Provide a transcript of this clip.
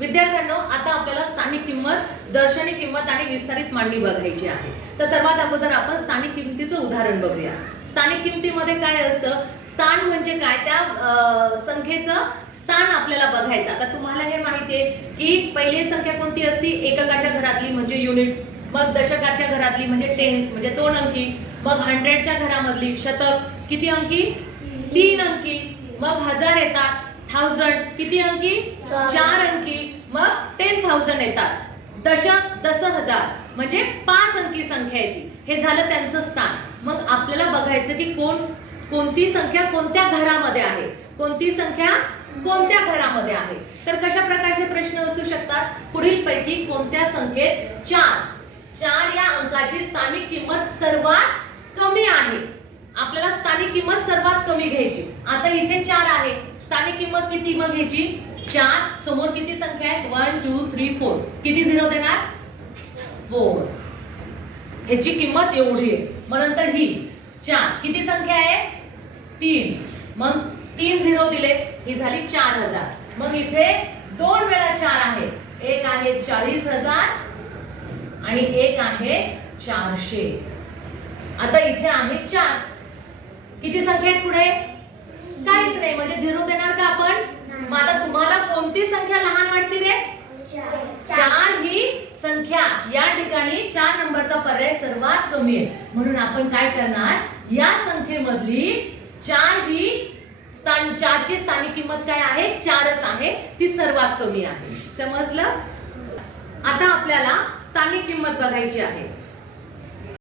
विद्यार्थ्यांनो, आता आपल्याला स्थानिक किंमत, दर्शनी किंमत आणि विस्तारित मांडणी बघायची आहे। तर सर्वात अगोदर आपण स्थानिक किंमतीचं उदाहरण बघूया। स्थानिक किंमतीमध्ये काय असतं? स्थान म्हणजे काय? त्या संख्येचं स्थान आपल्याला बघायचं। आता तुम्हाला हे माहिती आहे की पहिली संख्या कोणती असती? एककाच्या घरातली म्हणजे युनिट, मग दशकाच्या घरातली म्हणजे टेन्स म्हणजे 2 अंकी, मग 100च्या घरामधली शतक किती अंकी? 3 अंकी, मग 1000 येतात, 1000 किती अंकी? 4 अंकी, मग 10000 येतात, दशक 10000 म्हणजे 5 अंकी संख्या येते। हे झालं त्यांचं स्थान। मग आपल्याला बघायचं की कोणती संख्या कोणत्या घरामध्ये आहे, कोणती संख्या कोणत्या घरामध्ये आहे। तर कशा प्रकारचे प्रश्न असू शकतात? पुढील पैकी कोणत्या संख्येत 4 या अंकाची स्थानिक किंमत सर्वात कमी आहे? आपल्याला स्थानिक किंमत सर्वात कमी घ्यायची। आता इथे 4 आहे, स्थानिक किंमत किती मग घ्यायची? 4 समोर किती संख्या आहेत? 1 2 3 4, किती झिरो देणार? 4। ह्याची किंमत एवढी आहे। मग नंतर ही 4 किती संख्या आहे? 3, मग 3 झिरो दिले, ही झाली 4000। मग इथे 2 वेळा 4 आहे, एक आहे 40000 आणि एक आहे 400। आता इथे आहे 4, किती संख्या आहेत पुढे? काहीच नाही, म्हणजे झिरो देणार का आपण? मग आता तुम्हाला कोणती संख्या लहान वाटते रे? 4 ही संख्या या ठिकाणी 4 नंबरचा पर्याय सर्वात कमी आहे। म्हणून आपण काय करणार? या संख्येमधली 4 ही 4 ची स्थानिक किंमत काय आहे? 4च आहे, ती सर्वात कमी आहे। समजलं? आता आपल्याला स्थानिक किंमत बघायची आहे।